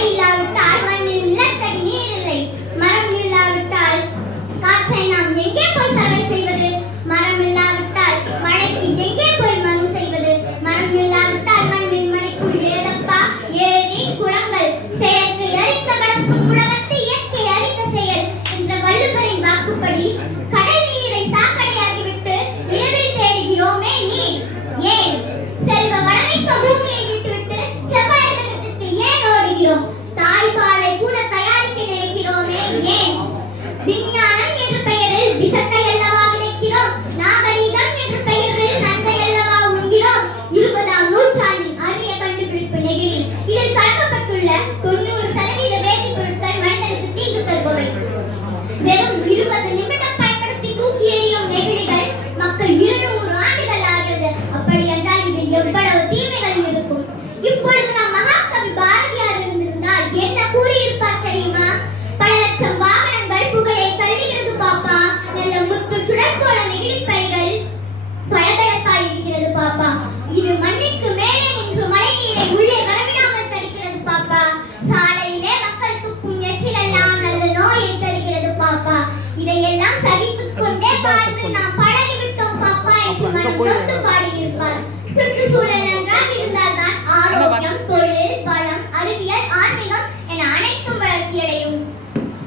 சாலை இல்லாவிட்டால் மண்ணில் நிலத்தடி நீர் இல்லை. மரம் இல்லாவிட்டால் காற்றை நாம் எங்கே போய் சர்வை செய்வது? மரம் இல்லாவிட்டால் மழைக்கு எங்கே போய் மண் செய்வது? மரம் இல்லாவிட்டால் மண்ணின் மணிக்குள் ஏதப்பா ஏரி குளங்கள்? செயற்கை அறிந்த கடக்கும் உலகத்தை இயற்கை அறிந்த செயல் என்ற வள்ளுவரின் வாக்குப்படி கடல் நீரை சாக்கடையாகிவிட்டு நிலவில் தேடுகிறோமே நீர் ஏன்? செல்வ வளமிக்க பூமியை விட்டுவிட்டு செவ்வாய் கிரகத்துக்கு ஏன் ஓடுகிறோம்? தாய்ப்பாலை கூட தயாரிக்க நினைக்கிறோமே ஏன்? விஞ்ஞானம் என்ற பெயரில் விஷத்தை அல்லவா விதைக்கிறோம். நாகரீகம் என்ற பெயரில் நன்மை அல்லவா உண்கிறோம். 20ஆம் நூற்றாண்டின் அரிய கண்டுபிடிப்பு நெகிழி. இதில் கலக்கப்பட்டுள்ள 90% வேதிப்பொருட்கள் மனிதனுக்கு தீங்கு தருபவை. வெறும் 20 நிமிடம் பயன்படுத்தி தூக்கி எறியும் நெகிழிகள் மக்கள் 200 ஆண்டுகள் ஆகிறது. அப்படி என்றால் இதில் எவ்வளவு தீமைகள் இருக்கும்? இப்பொழுது நம் மகாகவி பாரதியார் இருந்திருந்தால் என்ன கூறியிருப்பார் தெரியுமா? பல லட்சம் வாகனங்கள் புகையை தள்ளுகிறது பாப்பா, நல்ல முத்து சுடர் போல நெகிழி பைகள் பளபளப்பாய் இருக்கிறது பாப்பா, இது மண்ணிற்கு மேலே நின்று மழை நீரை உள்ளே வரவிடாமல் தடுக்கிறது பாப்பா, சாலையிலே மக்கள் துப்பும் எச்சிலெல்லாம் நல்ல நோயை தருகிறது பாப்பா, இதையெல்லாம் சகித்துக் கொண்டே பார்த்து நாம் பழகிவிட்டோம் பாப்பா என்று மனம் நொந்து பாடியிருப்பார். சுற்றுச்சூழல் நன்றாக இருந்தால்தான் ஆரோக்கியம், தொழில், வளம், அறிவியல், ஆன்மீகம் என அனைத்தும் வளர்ச்சியடையும்.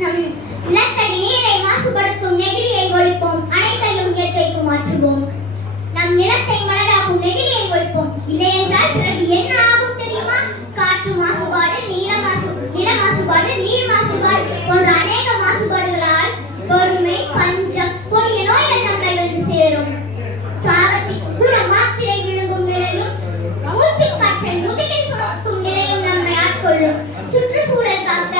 நம் நிலத்தடி நீரை மாசுபடுத்தும் நெகிழியை ஒழிப்போம், அனைத்தையும் இயற்கைக்கு மாற்றுவோம். நம் நிலத்தை மலராக்கும் நெகிழியை ஒழிப்போம். இல்லையென்றால் பிறகு என்ன ஆகும் தெரியுமா? காற்று மாசுபாடு, நில மாசுபாடு, நீர் மாசுபாடு போன்ற அநேக மாசுபாடுகளால் வறுமை, பஞ்சம், கொடிய நோய்கள் நம்மை வந்து சேரும். பாவத்திற்கு கூட மாத்திரை விழுங்கும் நிலையும், மூச்சு காற்றை முதுகில் சுவாசிக்கும் நிலையும் நம்மை ஆட்கொள்ளும். சுற்றுச்சூழல் காக்க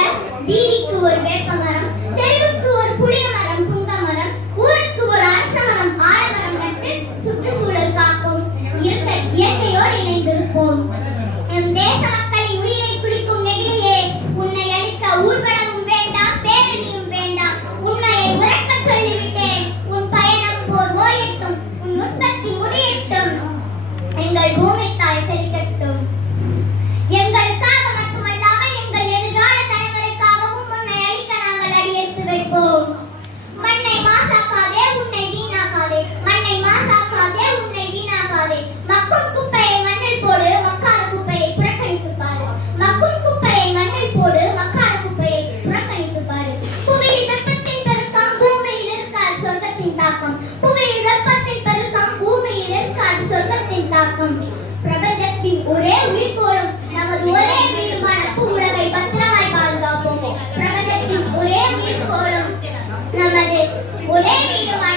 வீதிக்கு ஒரு வேப்ப மரம், தெருவுக்கு ஒரு புளிய மரம், புங்க மரம், ஊருக்கு ஒரு அரச மரம், ஆலமரம் நட்டு சுற்றுச்சூழல் காக்கும். இயற்கையோடு இணைந்திருப்போம். நம் தேச மக்களின் உயிரை குடிக்கும் நெகிழியே, உன்னை அழிக்க ஊர்வலமும் வேண்டாம், பேரணியும் வேண்டாம். உண்மையை உறக்க சொல்லிவிட்டேன். உன் பயணம் போர் ஓயட்டும், உன் உற்பத்தி முடியட்டும், எங்கள் பூமி தாய் செழிக்கட்டும். எங்களுக்காக மட்டுமல்லாமல் எங்கள் எதிர்கால தலைமுறைக்காகவும் உன்னை அழிக்க நாங்கள் அடியெடுத்து வைப்போம். மண்ணை மாசாக்காதே, உன்னை வீணாக்காதே. மண்ணை மாசாக்காதே, உன்னை வீணாக்காதே. மக்கும் குப்பையை மண்ணில் போடு, மக்காத குப்பையை புறக்கணித்து பாரு. மக்கும் குப்பையை மண்ணில் போடு, மக்காத குப்பையை புறக்கணித்து பாரு. புவியில் வெப்பத்தின் பெருக்கம், பூமியில் இருக்காது சொர்க்கத்தின் தாக்கம். புவியில் வெப்பத்தின் பெருக்கம், பூமியில் இருக்காது சொர்க்கத்தின் தாக்கம். பிரபஞ்சத்தின் ஒரே உயிர்கோளும் நமது ஒரே வீடுமான பூவுலகை பத்திரமாய் பாதுகாப்போம். பிரபஞ்சத்தின் ஒரே உயிர்கோளும் நமது ஒரே வீடுமான